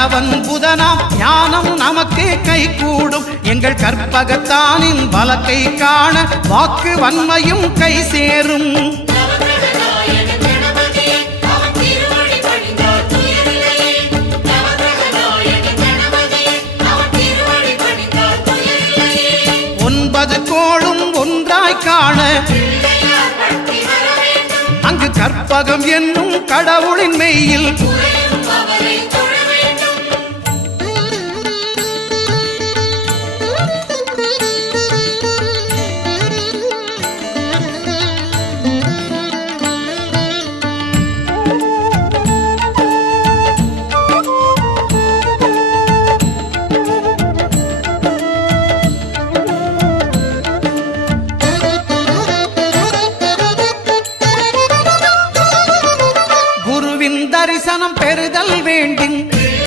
கணவன் புதனாம் ஞானம் நமக்கு கைகூடும். எங்கள் கற்பகத்தானின் வழக்கை காண வாக்கு வன்மையும் கை சேரும். ஒன்பது கோளும் ஒன்றாய் காண அங்கு கற்பகம் என்னும் கடவுளின் மெய்யில்